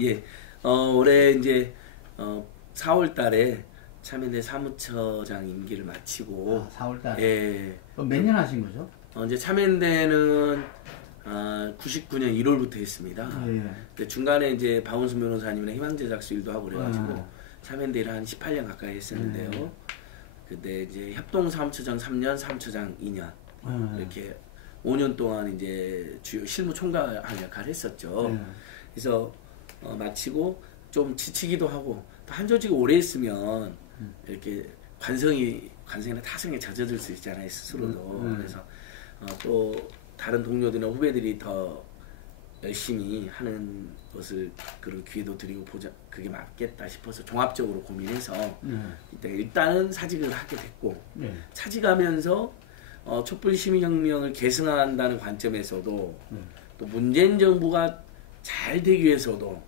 예, 올해 이제 4월 달에 참여대 사무처장 임기를 마치고 4월 달. 예, 몇 년 하신 거죠? 이제 참여대는 99년 1월부터 했습니다. 예. 근데 중간에 이제 박원순 변호사님이랑 희망제작소 일도 하고 그래가지고 참여대를 한 18년 가까이 했었는데요. 근데 이제 협동사무처장 3년, 사무처장 2년 이렇게 5년 동안 이제 주요 실무 총괄 역할을 했었죠. 그래서 마치고 좀 지치기도 하고 또 한 조직이 오래 있으면 이렇게 관성이나 타성에 젖어들 수 있잖아요, 스스로도. 그래서 또 다른 동료들이나 후배들이 더 열심히 하는 것을 그런 기회도 드리고 보자, 그게 맞겠다 싶어서 종합적으로 고민해서 일단은 사직을 하게 됐고, 사직하면서 촛불 시민혁명을 계승한다는 관점에서도 또 문재인 정부가 잘 되기 위해서도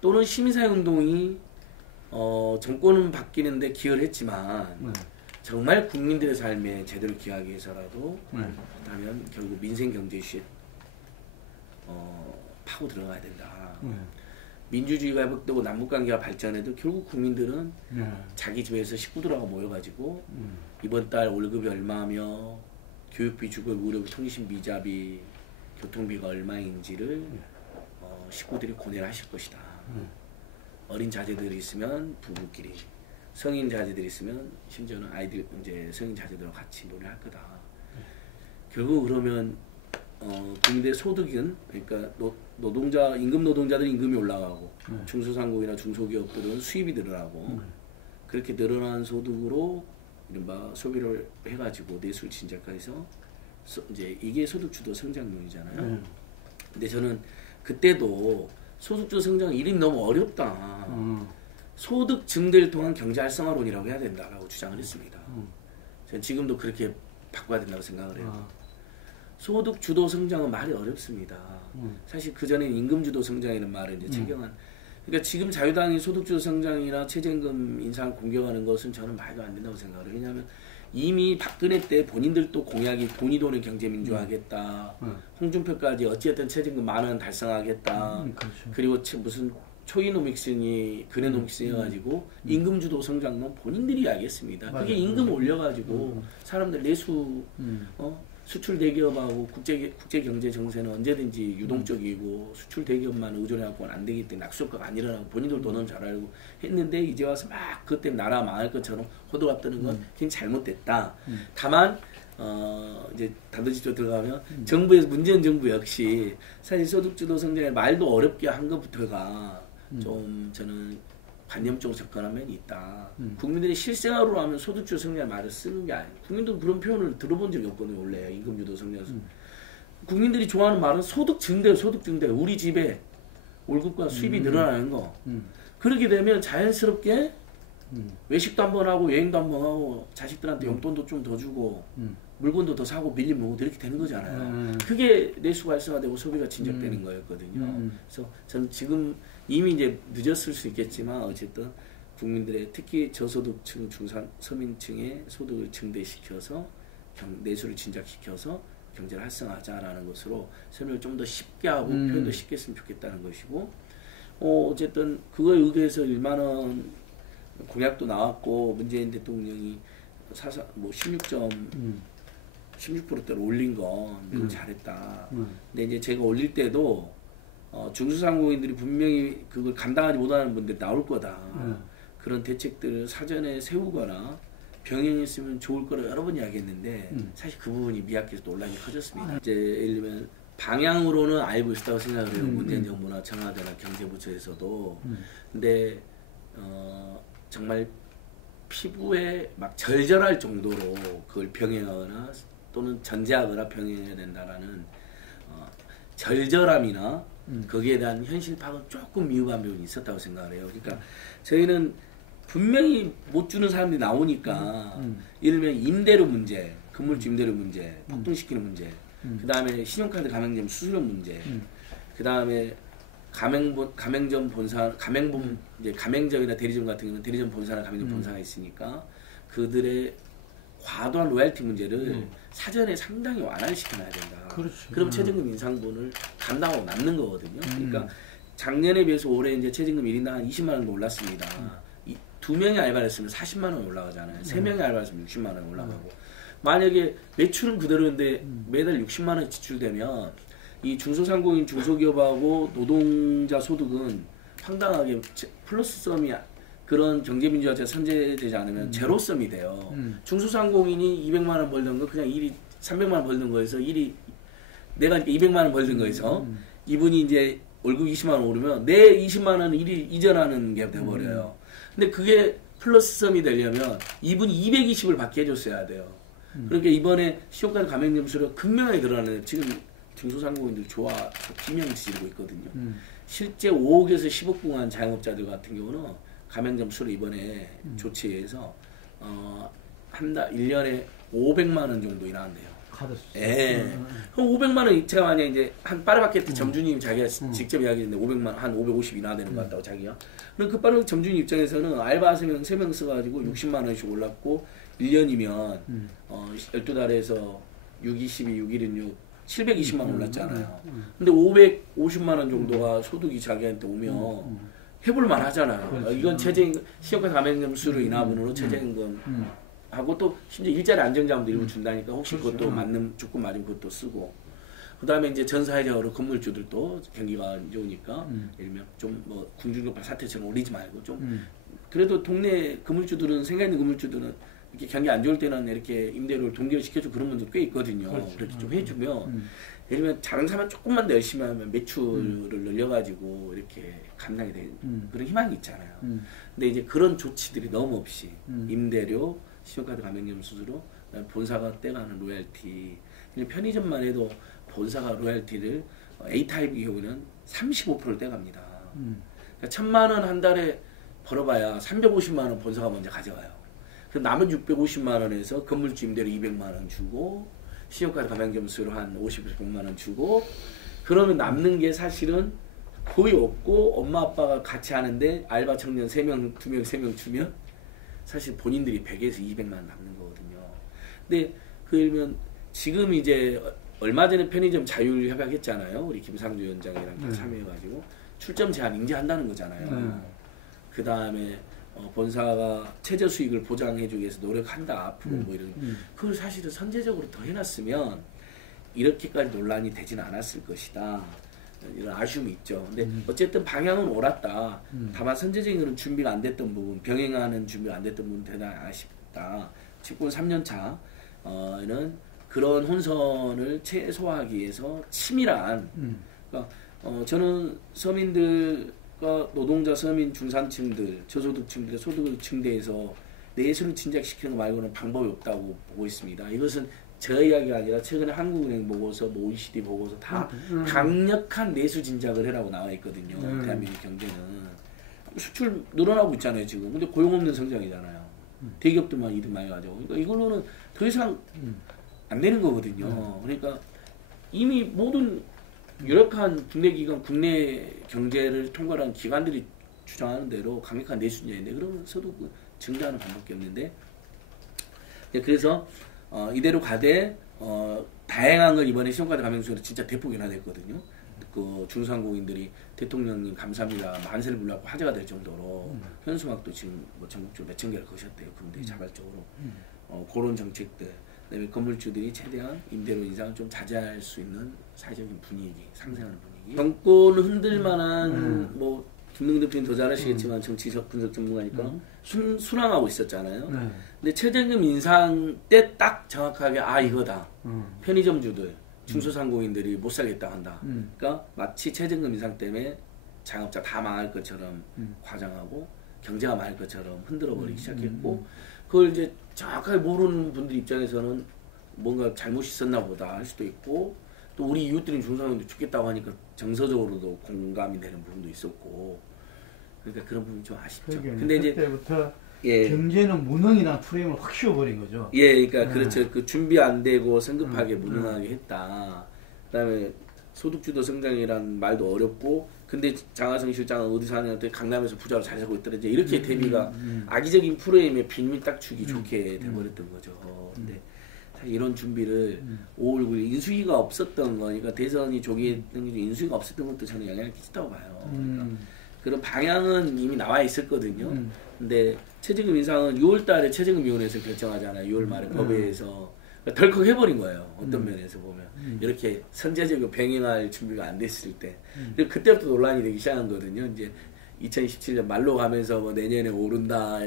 또는 시민사회운동이 정권은 바뀌는데 기여를 했지만 정말 국민들의 삶에 제대로 기여하기 위해서라도 그렇다면 결국 민생 경제 이슈에 파고 들어가야 된다. 민주주의가 회복되고 남북관계가 발전해도 결국 국민들은 자기 집에서 식구들하고 모여가지고 이번 달 월급이 얼마며 교육비, 주거비, 의료비, 통신 비자비, 교통비가 얼마인지를 식구들이 고뇌를 하실 것이다. 어린 자제들이 있으면 부부끼리, 성인 자제들이 있으면 심지어는 아이들 이제 성인 자제들과 같이 논의할 거다. 결국 그러면 국민들의 소득은, 그러니까 노동자, 임금 노동자들은 임금이 올라가고 중소상공이나 중소기업들은 수입이 늘어나고 그렇게 늘어난 소득으로 이른바 소비를 해가지고 내수 진작해서 이제 이게 소득주도 성장론이잖아요. 근데 저는 그때도 소득주도 성장 이름이 너무 어렵다. 소득 증대를 통한 경제 활성화론이라고 해야 된다라고 주장을 했습니다. 저는 지금도 그렇게 바꿔야 된다고 생각을 해요. 소득 주도 성장은 말이 어렵습니다. 사실 그 전에 임금 주도 성장이라는 말을 이제 채경한. 그러니까 지금 자유당이 소득 주도 성장이나 최저임금 인상을 공격하는 것은 저는 말도 안 된다고 생각을 해요. 왜냐하면 이미 박근혜 때 본인들도 공약이 돈이 도는 경제 민주화하겠다. 홍준표까지 어찌됐든 최저임금 10,000원 달성하겠다. 그렇죠. 그리고 무슨 초이노믹스니 그네노믹스니 해가지고 임금 주도 성장론 본인들이 이야기했습니다. 그게 임금 올려가지고 사람들 내수 수출 대기업하고 국제 경제 정세는 언제든지 유동적이고 수출 대기업만 의존해갖고는 안 되기 때문에 낙수효과가 안 일어나고 본인들 돈은 잘 알고 했는데 이제 와서 막 그때 나라 망할 것처럼 호들갑 떠는 건 굉장히 잘못됐다. 다만 이제 단도직입 들어가면 정부에서 문재인 정부 역시 사실 소득주도 성장의 말도 어렵게 한 것부터가 좀 저는 관념적으로 접근한 면이 있다. 국민들이 실생활로 하면 소득주도 성장의 말을 쓰는 게 아니에요. 국민들은 그런 표현을 들어본 적이 없거든요. 원래 임금주도 성장. 국민들이 좋아하는 말은 소득 증대, 소득 증대. 우리 집에 월급과 수입이 늘어나는 거. 그렇게 되면 자연스럽게 외식도 한번 하고 여행도 한번 하고 자식들한테 용돈도 좀 더 주고 물건도 더 사고 밀림 먹고 이렇게 되는 거잖아요. 그게 내수가 활성화되고 소비가 진작되는 거였거든요. 그래서 저는 지금 이미 이제 늦었을 수 있겠지만 어쨌든 국민들의 특히 저소득층, 서민층의 소득을 증대시켜서 내수를 진작시켜서 경제를 활성화하자라는 것으로 설명을 좀 더 쉽게 하고 표현도 쉽게 했으면 좋겠다는 것이고 어쨌든 그거에 의해서 1만 원 공약도 나왔고 문재인 대통령이 16%대로 올린 건 매우 잘했다. 근데 이제 제가 올릴 때도 중소상공인들이 분명히 그걸 감당하지 못하는 분들이 나올 거다. 그런 대책들을 사전에 세우거나 병행했으면 좋을 거라고 여러 번 이야기했는데 사실 그 부분이 미약해서 논란이 커졌습니다. 이제 예를 들면 방향으로는 알고 있다고 생각을 해요. 문재인 정부나 청와대나 경제부처에서도. 근데 정말 피부에 막 절절할 정도로 그걸 병행하거나 또는 전제하거나 병행해야 된다라는 절절함이나 거기에 대한 현실 파악은 조금 미흡한 부분이 있었다고 생각을 해요. 그러니까 저희는 분명히 못 주는 사람들이 나오니까 예를 들면 임대료 문제, 건물주 임대료 문제, 폭등시키는 문제, 그 다음에 신용카드 가맹점 수수료 문제, 그 다음에 가맹점 본사, 이제 가맹점이나 대리점 같은 경우는 대리점 본사나 가맹점 본사가 있으니까 그들의 과도한 로얄티 문제를 사전에 상당히 완화를 시켜놔야 된다. 그렇죠. 그럼 최저임금 인상분을 감당하고 남는 거거든요. 그러니까 작년에 비해서 올해 이제 최저임금 1인당 한 20만 원 올랐습니다. 2명이 알바를 했으면 40만 원 올라가잖아요. 3명이 알바를 했으면 60만 원 올라가고. 만약에 매출은 그대로인데 매달 60만 원 지출되면 이 중소상공인 중소기업하고 노동자 소득은 상당하게 플러스섬이 그런 경제민주화제가 선제되지 않으면 제로섬이 돼요. 중소상공인이 200만 원 벌던 거 그냥 일이 300만 원 벌던 거에서 일이 내가 200만 원 벌던 거에서 이분이 이제 월급 20만 원 오르면 내 20만 원은 일이 이전하는 게 돼버려요. 근데 그게 플러스섬이 되려면 이분이 220을 받게 해줬어야 돼요. 그러니까 이번에 시효과는 가맹점수로 극명하게 드러나는 지금 중소상공인들 좋아 비명 지르고 있거든요. 실제 5억에서 10억 구간 자영업자들 같은 경우는 가맹점수를 이번에 조치해서 한 달 1년에 500만 원 정도 일하는데요. 예. 그럼 500만 원 제가 만약 이제 한 파리바게뜨 점주님 자기가 직접 이야기했는데 500만 원 한 550 인하 되는 것 같다고 자기가. 그럼 그 파리바게뜨 점주님 입장에서는 알바 3명 써가지고 60만 원씩 올랐고 1년이면 12달에서 6, 22, 6, 1은 6 720만 원 올랐잖아요. 근데 550만 원 정도가 소득이 자기한테 오면 해볼만 하잖아요. 그렇죠. 이건 최저임금 시효과 가맹점수로 인하분으로 최저임금 하고 또 심지어 일자리 안정자금도 일부 준다니까 혹시 그렇죠. 그것도 맞는 조건 맞으면 그것도 쓰고 그 다음에 이제 전 사회적으로 건물주들도 경기가 안 좋으니까 예를 들면 좀 뭐 궁중격파 사태처럼 올리지 말고 좀 그래도 동네 건물주들은 생각 있는 건물주들은 이렇게 경기 안 좋을 때는 이렇게 임대료를 동결시켜주고 그런 분들 꽤 있거든요. 그렇죠. 그렇게 좀 해주면 예를 들면 다른 사람 조금만 더 열심히 하면 매출을 늘려가지고 이렇게 감당이 되는 그런 희망이 있잖아요. 근데 이제 그런 조치들이 너무 없이 임대료 시효카드 가맹점수로 본사가 떼가는 로열티 편의점만 해도 본사가 로열티를 A타입의 경우는 35%를 떼갑니다. 그러니까 1,000만 원 한 달에 벌어봐야 350만 원 본사가 먼저 가져가요. 그 남은 650만 원에서 건물주 임대료 200만 원 주고 시효카드 가맹점수로 한 50에서 100만 원 주고 그러면 남는 게 사실은 거의 없고 엄마 아빠가 같이 하는데 알바 청년 3명, 2명, 3명 주면 사실 본인들이 100에서 200만 원 남는 거거든요. 근데 그 일면 지금 이제 얼마 전에 편의점 자율 협약했잖아요. 우리 김상조 위원장이랑 다 참여해가지고 출점 제한 인지한다는 거잖아요. 그 다음에 본사가 최저 수익을 보장해주기 위해서 노력한다 앞으로 뭐 이런 그걸 사실은 선제적으로 더 해놨으면 이렇게까지 논란이 되지는 않았을 것이다. 이런 아쉬움이 있죠. 근데 어쨌든 방향은 옳았다. 다만 선제적인 준비가 안 됐던 부분, 병행하는 준비가 안 됐던 부분 대단히 아쉽다. 집권 3년 차는 그런 혼선을 최소화하기 위해서 치밀한 그러니까 저는 서민들과 노동자, 서민, 중산층들, 저소득층들의 소득을 증대해서 내수를 진작시키는 거 말고는 방법이 없다고 보고 있습니다. 이것은 저 이야기가 아니라 최근에 한국은행 보고서, 뭐 OECD 보고서 다 강력한 내수 진작을 해라고 나와 있거든요. 대한민국 경제는 수출 늘어나고 있잖아요 지금. 근데 고용 없는 성장이잖아요. 대기업들만 이득 많이 가지고. 그러니까 이걸로는 더 이상 안 되는 거거든요. 그러니까 이미 모든 유력한 국내 기관, 국내 경제를 통과한 기관들이 주장하는 대로 강력한 내수 진작인데 그러면 소득 증가하는 방법밖에 없는데 그래서 이대로 가되 다양한 걸 이번에 시험까지 가맹점수로 진짜 대폭 인하됐거든요. 그 중소상공인들이 대통령님 감사합니다 만세를 불렀고 화제가 될 정도로 현수막도 지금 뭐 전국적으로 몇천 개를 거셨대요. 그분들이 자발적으로 그런 정책들 그다음에 건물주들이 최대한 임대료 인상을 좀 자제할 수 있는 사회적인 분위기, 상생하는 분위기. 정권을 흔들 만한 뭐 김능덕 대표님 더 잘하시겠지만 정치적 분석 전문가니까 순항하고 있었잖아요. 근데 최저임금 인상 때 딱 정확하게 이거다. 편의점주들, 중소상공인들이 못 살겠다 한다. 그러니까 마치 최저임금 인상 때문에 자영업자 다 망할 것처럼 과장하고 경제가 망할 것처럼 흔들어 버리기 시작했고 그걸 이제 정확하게 모르는 분들 입장에서는 뭔가 잘못이 있었나 보다 할 수도 있고 또 우리 이웃들이 중소상공인들 죽겠다고 하니까 정서적으로도 공감이 되는 부분도 있었고 그러니까 그런 부분이 좀 아쉽죠. 근데 이제 그때부터 경제는 무능이라는 프레임을 확 씌워버린 거죠. 그러니까 그렇죠. 그 준비 안 되고 성급하게 무능하게 했다. 그다음에 소득주도 성장이라는 말도 어렵고 근데 장하성 실장은 어디서 하냐한테 강남에서 부자로 잘 살고 있더라. 이제 이렇게 대비가 악의적인 프레임에 빈민 딱 주기 좋게 돼버렸던 거죠. 근데 이런 준비를 5월 9일 인수위가 없었던 거니까 대선이 조기했던 게 인수위가 없었던 것도 저는 영향을 끼쳤다고 봐요. 그러니까 그런 방향은 이미 나와 있었거든요. 근데 최저임금 인상은 6월 달에 최저임금위원회에서 결정하잖아요. 6월 말에 법회에서. 덜컥 해버린 거예요. 어떤 면에서 보면. 이렇게 선제적으로 병행할 준비가 안 됐을 때. 그리고 그때부터 논란이 되기 시작한 거거든요. 이제 2017년 말로 가면서 뭐 내년에 오른다,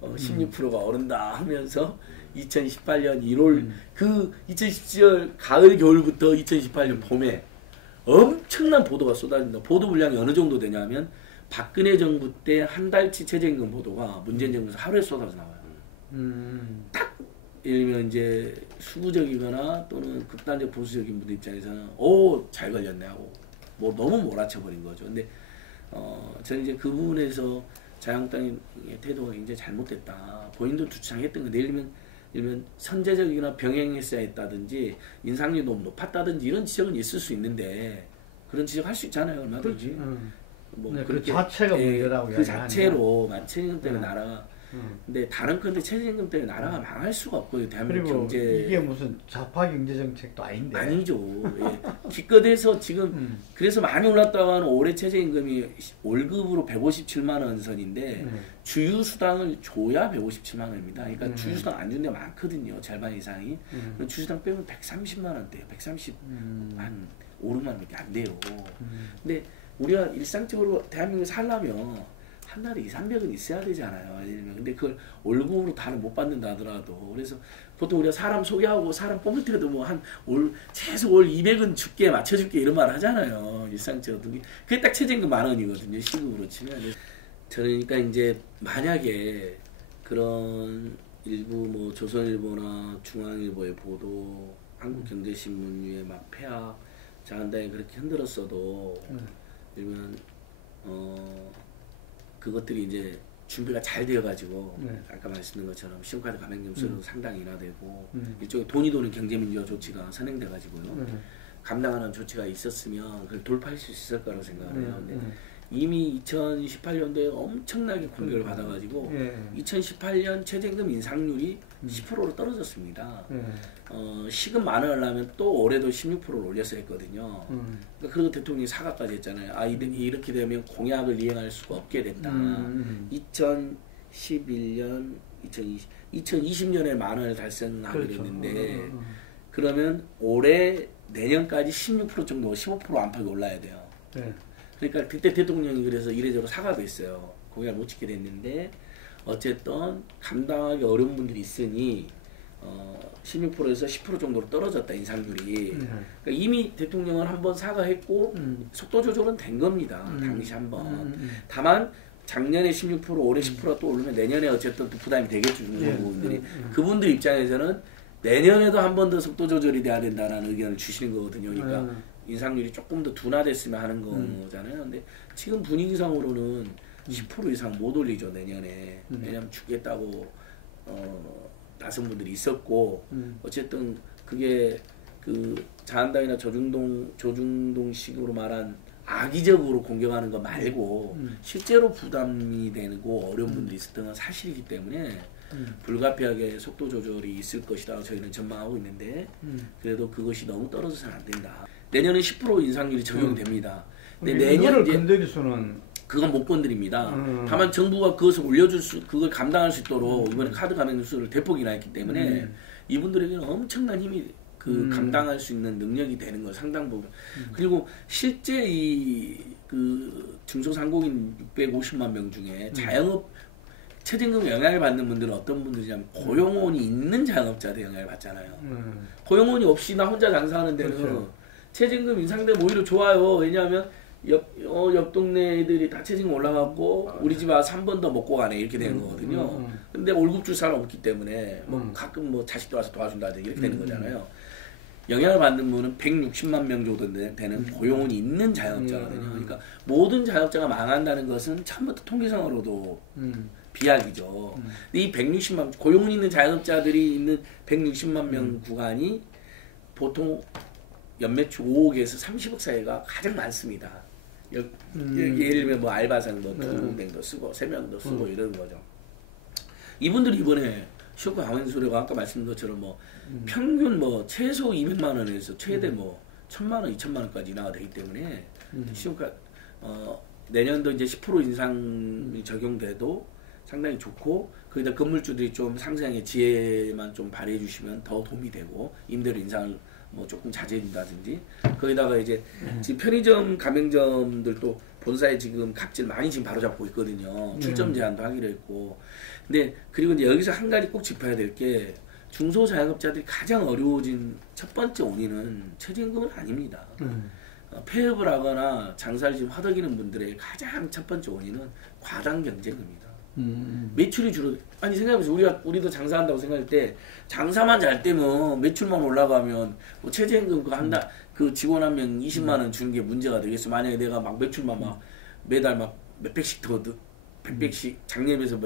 16%가 오른다 하면서 2018년 1월, 그 2017년 가을, 겨울부터 2018년 봄에 엄청난 보도가 쏟아진다. 보도 분량이 어느 정도 되냐면 박근혜 정부 때 한 달치 최저임금 보도가 문재인 정부에서 하루에 쏟아져 나와요. 딱 예를 들면 이제 수구적이거나 또는 극단적 보수적인 분들 입장에서는 잘 걸렸네 하고 뭐 너무 몰아쳐버린 거죠. 근데 저는 이제 그 부분에서 자유한국당의 태도가 굉장히 잘못됐다. 본인도 주창했던 거. 예를 들면 선제적이나 병행했어야 했다든지 인상률이 너무 높았다든지 이런 지적은 있을 수 있는데 그런 지적할 수 있잖아요. 얼마든지. 뭐 네, 그렇게, 그 자체가 문제라고. 그 자체로 최저임금 때문에 나라가. 근데 다른 건데 최저임금 때문에 나라가 망할 수가 없고요. 대한민국 그리고 경제. 이게 무슨 좌파 경제 정책도 아닌데. 아니죠. 예. 기껏해서 지금 그래서 많이 올랐다가는 올해 최저임금이 월급으로 157만 원 선인데 주유수당을 줘야 157만 원입니다. 그러니까 주유수당 안 준 데 많거든요. 절반 이상이. 주유수당 빼면 130만 원대요. 130 한 5, 6만 원밖에 안 돼요. 근데 우리가 일상적으로 대한민국에 살려면 한 달에 2, 300은 있어야 되잖아요. 근데 그걸 월급으로 다는 못 받는다 하더라도. 그래서 보통 우리가 사람 소개하고 사람 뽑을 때도 뭐 최소 월 200은 줄게, 맞춰줄게 이런 말 하잖아요. 일상적으로. 그게 딱 최저임금 10,000원이거든요. 시급으로 치면. 저는 그러니까 이제 만약에 그런 일부 뭐 조선일보나 중앙일보의 보도, 한국경제신문의 막 폐악, 자한당이 그렇게 흔들었어도, 그러면 그것들이 이제 준비가 잘 되어가지고 아까 말씀드린 것처럼 신용카드 가맹점 수는 상당히 인하되고 일종의 돈이 도는 경제민주화 조치가 선행돼가지고요. 감당하는 조치가 있었으면 그걸 돌파할 수 있을 거라고 생각을 해요. 근데 이미 2018년도에 엄청나게 공격을 받아가지고 2018년 최저임금 인상률이 10%로 떨어졌습니다. 시급 10,000원을 하면 또 올해도 16%를 올렸어야 했거든요. 그러니까 그리고 대통령이 사과까지 했잖아요. 이렇게 되면 공약을 이행할 수가 없게 됐다. 2011년, 2020년에 10,000원을 달성하게 됐는데 그러면 올해 내년까지 16% 정도, 15% 안팎이 올라야 돼요. 그러니까 그때 대통령이 그래서 이례적으로 사과도 했어요. 공약을 못 지키게 됐는데 어쨌든 감당하기 어려운 분들이 있으니 16%에서 10% 정도로 떨어졌다 인상률이. 그러니까 이미 대통령은 한번 사과했고 속도 조절은 된 겁니다. 당시 한번. 다만 작년에 16% 올해 10%가 또 오르면 내년에 어쨌든 또 부담이 되겠죠. 중소부분들이. 그분들 입장에서는 내년에도 한 번 더 속도 조절이 돼야 된다는 의견을 주시는 거거든요. 그러니까 인상률이 조금 더 둔화됐으면 하는 거잖아요. 근데 지금 분위기상으로는 10% 이상 못 올리죠, 내년에. 왜냐면 죽겠다고 나선 분들이 있었고 어쨌든 그게 그 자한당이나 조중동식으로 말한 악의적으로 공격하는 거 말고 실제로 부담이 되고 어려운 분들이 있었던 건 사실이기 때문에 불가피하게 속도 조절이 있을 것이다 저희는 전망하고 있는데 그래도 그것이 너무 떨어져서는 안 된다. 내년에 10% 인상률이 적용됩니다. 근데 내년 이제 건드릴 수는 그건 못 건드립니다. 다만 정부가 그것을 그걸 감당할 수 있도록 이번에 카드 가맹 수를 대폭 인하했기 때문에 이분들에게는 엄청난 힘이 감당할 수 있는 능력이 되는 거 상당 부분. 그리고 실제 그 중소상공인 650만 명 중에 자영업 최저임금 영향을 받는 분들은 어떤 분들이냐면 고용원이 있는 자영업자들 영향을 받잖아요. 고용원이 없이 나 혼자 장사하는 데는 그렇죠. 최저임금 인상되면 오히려 좋아요. 왜냐하면 옆 동네 애들이 다 최저임금 올라갔고 우리 집 와서 한 번 더 먹고 가네 이렇게 되는 거거든요. 근데 월급 줄 사람 없기 때문에 뭐 가끔 뭐 자식들 와서 도와준다든지 이렇게 되는 거잖아요. 영향을 받는 분은 160만 명 정도 되는 고용원이 있는 자영업자거든요. 그러니까 모든 자영업자가 망한다는 것은 처음부터 통계상으로도 비약이죠. 근데 이 160만 고용원 있는 자영업자들이 있는 160만 명 구간이 보통 연매출 5억에서 30억 사이가 가장 많습니다. 예를 들면 뭐 알바생 뭐 2명도 쓰고 3명도 쓰고 이러는 거죠. 이분들이 이번에 시효과 강화인수료가 아까 말씀드린 것처럼 뭐 평균 뭐 최소 200만 원에서 최대 뭐 1,000만 원, 2,000만 원까지 인하가 되기 때문에 시효과 내년도 이제 10% 인상이 적용돼도 상당히 좋고 거기다 건물주들이 좀 상생의 지혜만 좀 발휘해 주시면 더 도움이 되고 임대료 인상을 뭐 조금 자제해 준다든지 거기다가 이제 지금 편의점 가맹점들도 본사에 지금 갑질 많이 지금 바로잡고 있거든요. 출점 제한도 하기로 했고. 근데 그리고 이제 여기서 한 가지 꼭 짚어야 될 게 중소자영업자들이 가장 어려워진 첫 번째 원인은 최저임금은 아닙니다. 폐업을 하거나 장사를 지금 허덕이는 분들의 가장 첫 번째 원인은 과당 경쟁입니다. 매출이 아니 생각해보세요. 우리도 장사한다고 생각할 때 장사만 잘 되면 매출만 올라가면 뭐 최저임금 그 직원 한 명 20만 원 주는 게 문제가 되겠어. 만약에 내가 막 매출만 막 매달 막 몇백씩 더 100백씩 작년에서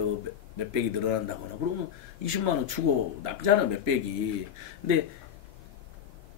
몇백이 늘어난다거나 그러면 20만 원 주고 나쁘잖아 몇백이. 근데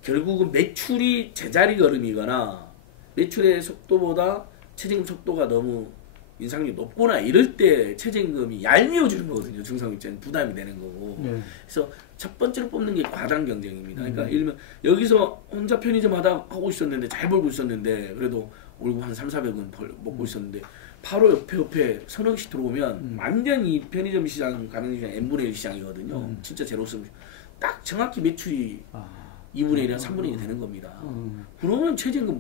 결국은 매출이 제자리 걸음이거나 매출의 속도보다 최저임금 속도가 너무 인상률이 높거나 이럴 때 최저임금이 얄미워지는 거거든요. 중소기업자는 부담이 되는 거고. 그래서 첫 번째로 뽑는 게 과당 경쟁입니다. 그러니까 예를 들면 여기서 혼자 편의점 하고 있었는데 잘 벌고 있었는데 그래도 월급 한 3,400원 먹고 있었는데 바로 옆에 서너씩 들어오면 완전히 편의점 시장 가맹시장 n분의 1 시장이거든요. 진짜 제로섬 딱 정확히 매출이 2분의 1이나 3분의 1이 되는 겁니다. 그러면 최저임금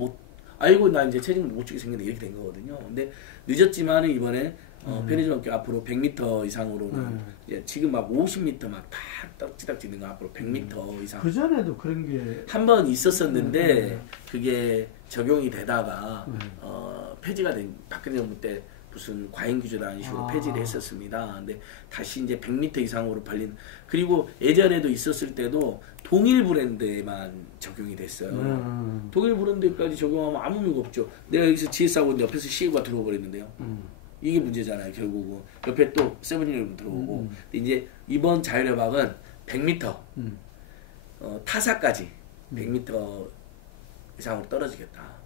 아이고 나 이제 최저임금 못 주게 생겼네 이렇게 된 거거든요. 근데 늦었지만은 이번에 편의점 업계 앞으로 100m 이상으로는 이제 지금 막 50m 막 다 딱지딱 있는 거 앞으로 100m 이상. 그 전에도 그런 게 한 번 있었었는데 그게 적용이 되다가 폐지가 된 박근혜 정부 때 무슨 과잉 규제라는 식으로 폐지를 했었습니다. 근데 다시 이제 100m 이상으로 팔린 그리고 예전에도 있었을 때도 동일 브랜드에만 적용이 됐어요. 동일 브랜드까지 적용하면 아무 의미가 없죠. 내가 여기서 GS하고 있는데 옆에서 CU가 들어와 버리는데요. 이게 문제잖아요. 결국은 옆에 또 세븐일레븐 들어오고. 근데 이제 이번 자율협약은 100m 타사까지 100m 이상으로 떨어지겠다.